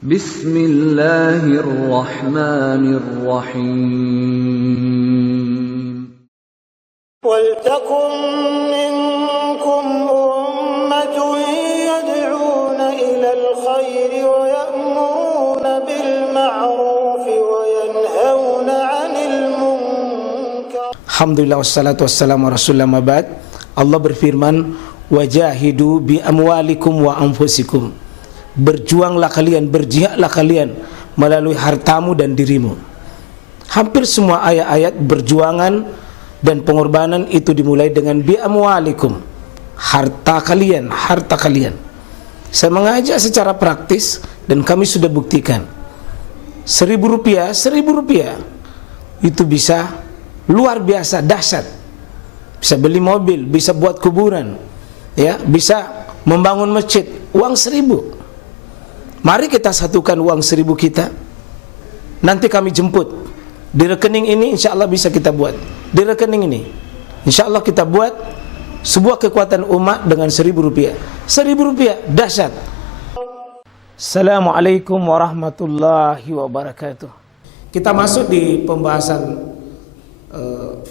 Bismillahirrahmanirrahim. وَلْتَكُنْ مِنْكُمْ أُمَّةٌ يَدْعُونَ إِلَى الْخَيْرِ وَيَأْمُرُونَ بِالْمَعْرُوفِ وَيَنْهَوْنَ عَنِ الْمُنْكَرِ. Alhamdulillah wassalatu wassalamu ala rasulillah mabad. Allah berfirman, wajahidu bi amwalikum wa anfusikum. Berjuanglah kalian, berjihadlah kalian melalui hartamu dan dirimu. Hampir semua ayat-ayat berjuangan dan pengorbanan itu dimulai dengan bi amwalikum, harta kalian, harta kalian. Saya mengajak secara praktis dan kami sudah buktikan. Rp1.000 itu bisa luar biasa dahsyat. Bisa beli mobil, bisa buat kuburan, ya, bisa membangun masjid. Uang 1.000. Mari kita satukan uang 1.000 kita. Nanti kami jemput di rekening ini, insya Allah bisa kita buat. Di rekening ini insya Allah kita buat sebuah kekuatan umat dengan Rp1.000. Rp1.000 dahsyat. Assalamualaikum warahmatullahi wabarakatuh. Kita masuk di pembahasan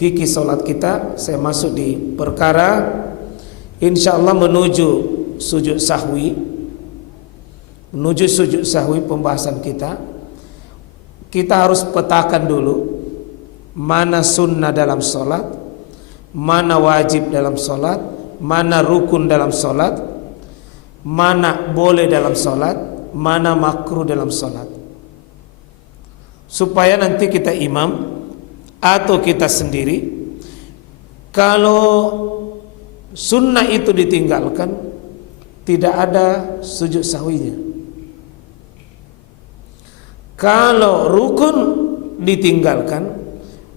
fikih salat kita. Saya masuk di perkara insya Allah menuju sujud sahwi. Menuju sujud sahwi pembahasan kita. Kita harus petakan dulu mana sunnah dalam solat, mana wajib dalam solat, mana rukun dalam solat, mana boleh dalam solat, mana makruh dalam solat. Supaya nanti kita imam atau kita sendiri, kalau sunnah itu ditinggalkan, tidak ada sujud sahwinya. Kalau rukun ditinggalkan,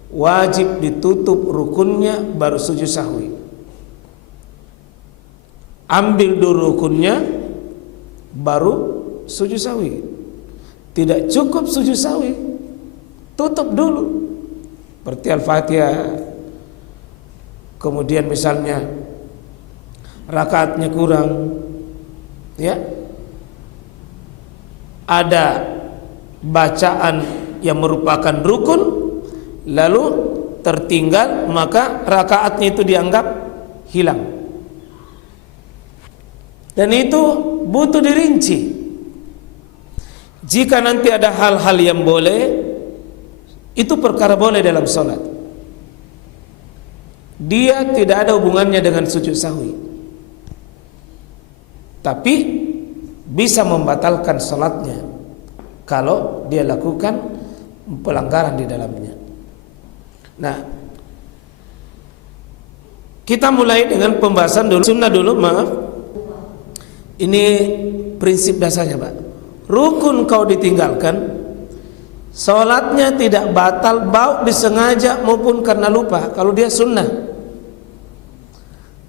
wajib ditutup rukunnya baru sujud sahwi. Ambil dulu rukunnya baru sujud sahwi. Tidak cukup sujud sahwi, tutup dulu. Seperti Al-Fatihah. Kemudian misalnya rakaatnya kurang, ya, ada bacaan yang merupakan rukun lalu tertinggal, maka rakaatnya itu dianggap hilang. Dan itu butuh dirinci. Jika nanti ada hal-hal yang boleh, itu perkara boleh dalam sholat, dia tidak ada hubungannya dengan sujud sahwi, tapi bisa membatalkan sholatnya kalau dia lakukan pelanggaran di dalamnya. Nah, kita mulai dengan pembahasan dulu sunnah dulu, maaf. Ini prinsip dasarnya, Pak. Rukun kau ditinggalkan, sholatnya tidak batal baik disengaja maupun karena lupa, kalau dia sunnah.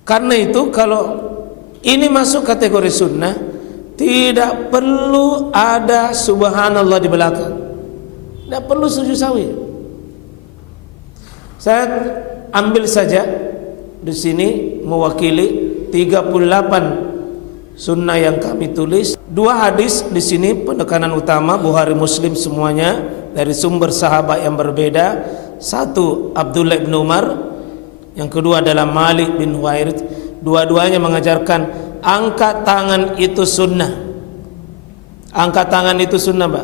Karena itu kalau ini masuk kategori sunnah, tidak perlu ada subhanallah di belakang. Tidak perlu sujud sahwi. Saya ambil saja di sini mewakili 38 sunnah yang kami tulis. 2 hadis di sini penekanan utama Bukhari Muslim semuanya dari sumber sahabat yang berbeda. 1 Abdullah bin Umar, yang kedua adalah Malik bin Huwairits. Dua-duanya mengajarkan angkat tangan itu sunnah. Angkat tangan itu sunnah, Pak.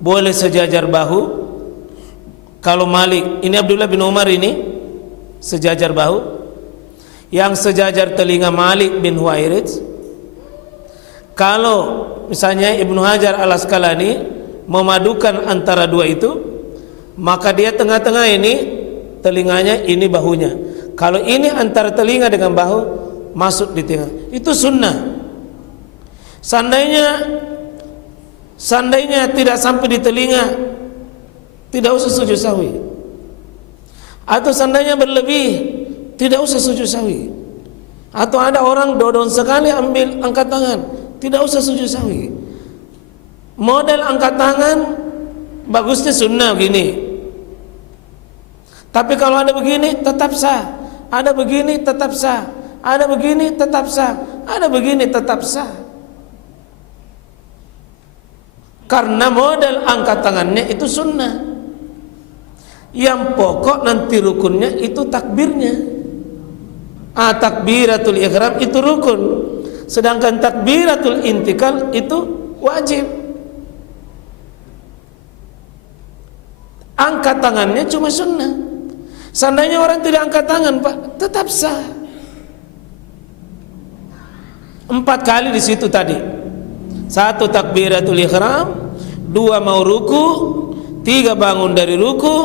Boleh sejajar bahu. Kalau Malik, ini Abdullah bin Umar ini sejajar bahu. Yang sejajar telinga Malik bin Huwairits. Kalau misalnya Ibnu Hajar Al-Asqalani memadukan antara dua itu, maka dia tengah-tengah ini telinganya, ini bahunya. Kalau ini antara telinga dengan bahu, masuk di tengah. Itu sunnah. Seandainya tidak sampai di telinga, tidak usah sujud sahwi. Atau seandainya berlebih, tidak usah sujud sahwi. Atau ada orang dodon sekali ambil angkat tangan, tidak usah sujud sahwi. Model angkat tangan bagusnya sunnah begini. Tapi kalau ada begini tetap sah, ada begini tetap sah, ada begini tetap sah, ada begini tetap sah. Karena model angkat tangannya itu sunnah. Yang pokok nanti rukunnya itu takbirnya. Takbiratul ihram itu rukun, sedangkan takbiratul intikal itu wajib. Angkat tangannya cuma sunnah. Seandainya orang tidak angkat tangan, Pak, tetap sah. 4 kali di situ tadi. 1 takbiratul ihram, 2 mau ruku, 3 bangun dari ruku,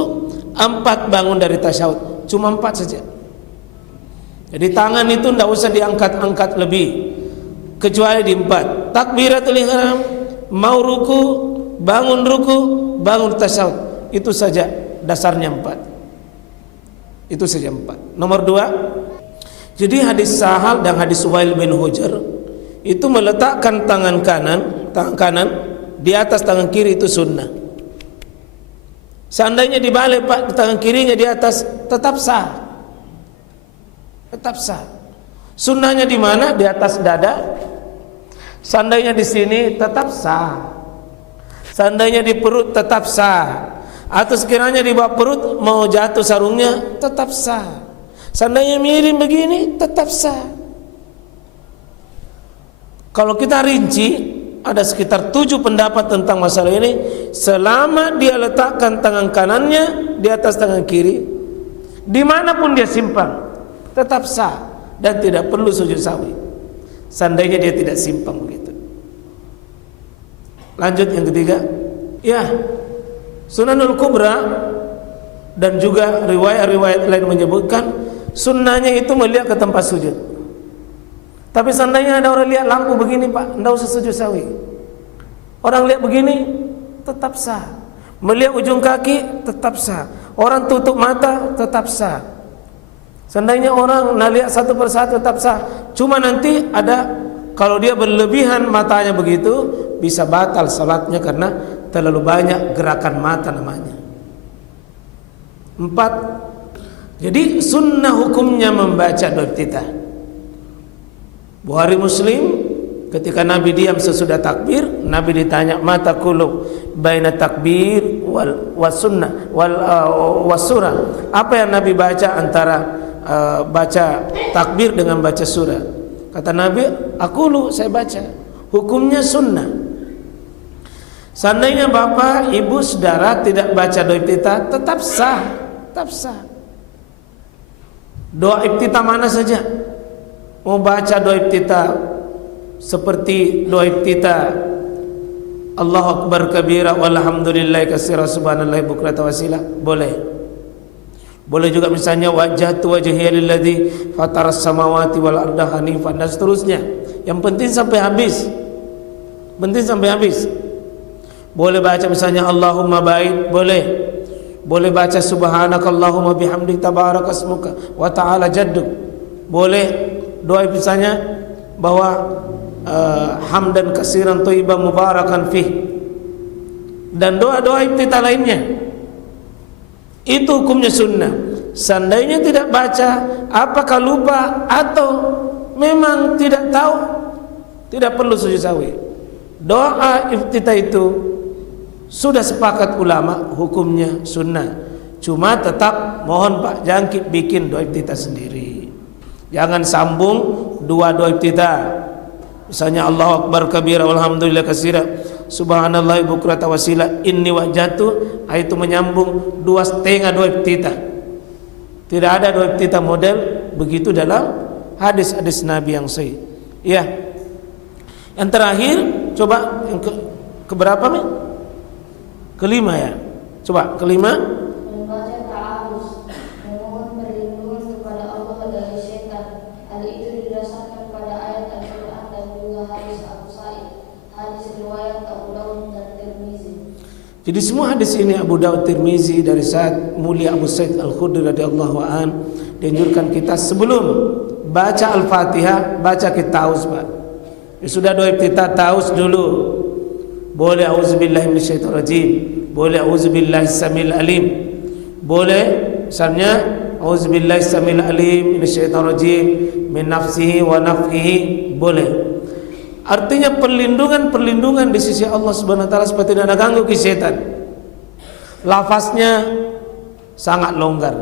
4 bangun dari tasyahud. Cuma 4 saja. Jadi tangan itu tidak usah diangkat-angkat lebih, kecuali di 4. Takbiratul ihram, mau ruku, bangun tasyahud. Itu saja dasarnya 4. Itu saja 4. Nomor 2, jadi hadis Sahal dan hadis Suhail bin Hujar itu meletakkan tangan kanan di atas tangan kiri itu sunnah. Seandainya dibalik, Pak, tangan kirinya di atas, tetap sah. Tetap sah. Sunnahnya di mana? Di atas dada. Seandainya di sini, tetap sah. Seandainya di perut, tetap sah. Atau sekiranya di bawah perut mau jatuh sarungnya, tetap sah. Seandainya miring begini, tetap sah. Kalau kita rinci, ada sekitar 7 pendapat tentang masalah ini. Selama dia letakkan tangan kanannya di atas tangan kiri, dimanapun dia simpang, tetap sah dan tidak perlu sujud sahwi. Seandainya dia tidak simpang begitu. Lanjut yang ketiga, ya, Sunanul Kubra dan juga riwayat-riwayat lain menyebutkan sunnahnya itu melihat ke tempat sujud. Tapi seandainya ada orang lihat lampu begini, Pak, tidak usah sujud sahwi. Orang lihat begini, tetap sah. Melihat ujung kaki, tetap sah. Orang tutup mata, tetap sah. Seandainya orang nak lihat satu persatu, tetap sah. Cuma nanti ada, kalau dia berlebihan matanya begitu, bisa batal salatnya karena terlalu banyak gerakan mata namanya. 4. Jadi sunnah hukumnya membaca doa iftitah. Bukhari Muslim, ketika Nabi diam sesudah takbir, Nabi ditanya, mata qulub baina takbir wal sunnah was surah. Apa yang Nabi baca antara baca takbir dengan baca surah? Kata Nabi, aqulu, saya baca. Hukumnya sunnah. Seandainya bapak, ibu, saudara tidak baca doa iftitah, tetap sah, tetap sah. Doa iftitah mana saja, mau baca doa iftitah seperti doa iftitah Allahu Akbar kabira walhamdulillahi katsira subhanallahi bukratan wasila, boleh. Boleh juga misalnya wajjahtu wajhiya lilladzi fataras samawati wal arda hanifan dan seterusnya. Yang penting sampai habis. Penting sampai habis. Boleh baca misalnya Allahumma baik, boleh. Boleh baca subhanakallahumma bihamdik tabarakasmuka wa ta'ala jadduk. Boleh doa misalnya bahwa hamdan katsiran thayyiban mubarakan fih. Dan doa-doa iftitah lainnya. Itu hukumnya sunnah. Seandainya tidak baca, apakah lupa atau memang tidak tahu, tidak perlu sujud sahwi. Doa iftitah itu sudah sepakat ulama hukumnya sunnah. Cuma tetap mohon Pak, jangan bikin doa iftitah sendiri. Jangan sambung 2 doa iftitah. Misalnya Allahu Akbar kabira walhamdulillah katsira subhanallahi bukratan wasila inni wajjatu, itu menyambung 2,5 doa iftitah. Tidak ada doa iftitah model begitu dalam hadis-hadis Nabi yang sahih. Ya. Yang terakhir, coba yang keberapa nih? Kelima ya. Coba kelima. Membaca ta'awuz, memohon perlindungan kepada Allah dari syaitan. Hal itu didasarkan pada ayat Al-Quran dan juga hadis Abu Sa'id, hadis riwayat Abu Daud dan Tirmizi. Jadi semua hadis ini Abu Daud, Tirmizi dari Sa'ad mulia Abu Sa'id Al-Khudri radhiyallahu an dianjurkan kita sebelum baca Al-Fatihah baca kita ta'awuz, Pak. Ya, sudah doa iftitah ta'awuz dulu. Boleh auzubillahi minasyaitonir rajim, boleh auzubillahi samil alim, boleh misalnya auzubillahi samil alim minasyaitonir rajim min nafsihi wa nafthihi, boleh. Artinya perlindungan di sisi Allah Subhanahu wa taala supaya tidak ada ganggu ke setan. Lafaznya sangat longgar.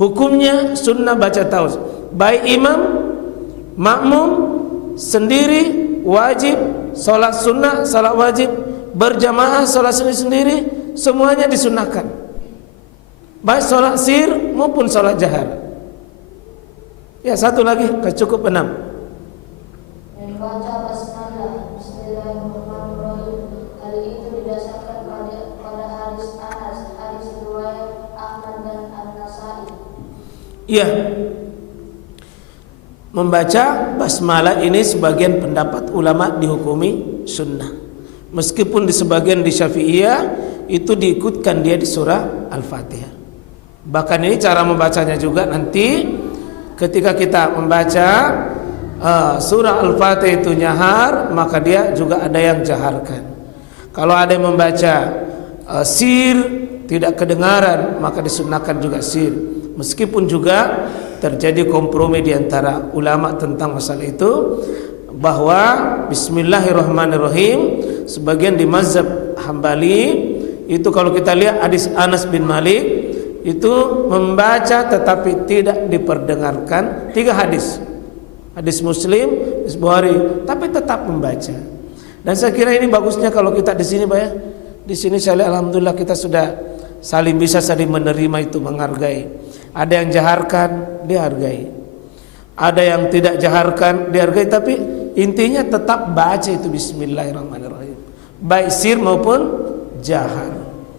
Hukumnya sunnah baca taus. Baik imam, makmum, sendiri, wajib, salat sunnah, salat wajib, berjamaah, salat sendiri, semuanya disunnahkan. Baik salat sir maupun salat jahar. Ya, satu lagi, cukup 6. Membaca basmalah, Bismillahirrahmanirrahim. Hal itu didasarkan pada hadis Anas, hadis riwayat Ahmad dan An-Nasai. Iya. Membaca basmalah ini sebagian pendapat ulama dihukumi sunnah. Meskipun di sebagian di Syafi'iyah itu diikutkan dia di surah Al-Fatihah. Bahkan ini cara membacanya juga nanti ketika kita membaca surah Al-Fatihah itu nyahar, maka dia juga ada yang jaharkan. Kalau ada yang membaca sir tidak kedengaran, maka disunahkan juga sir. Meskipun juga terjadi kompromi di antara ulama tentang masalah itu, bahwa Bismillahirrahmanirrahim sebagian di mazhab Hambali itu kalau kita lihat hadis Anas bin Malik itu membaca tetapi tidak diperdengarkan. 3 hadis. Hadis Muslim, hadis Bukhari, tapi tetap membaca. Dan saya kira ini bagusnya kalau kita di sini, Pak ya. Di sini saya lihat alhamdulillah kita sudah bisa saling menerima itu, menghargai. Ada yang jaharkan, dihargai. Ada yang tidak jaharkan, dihargai, tapi intinya tetap baca itu Bismillahirrahmanirrahim. Baik sir maupun jahar.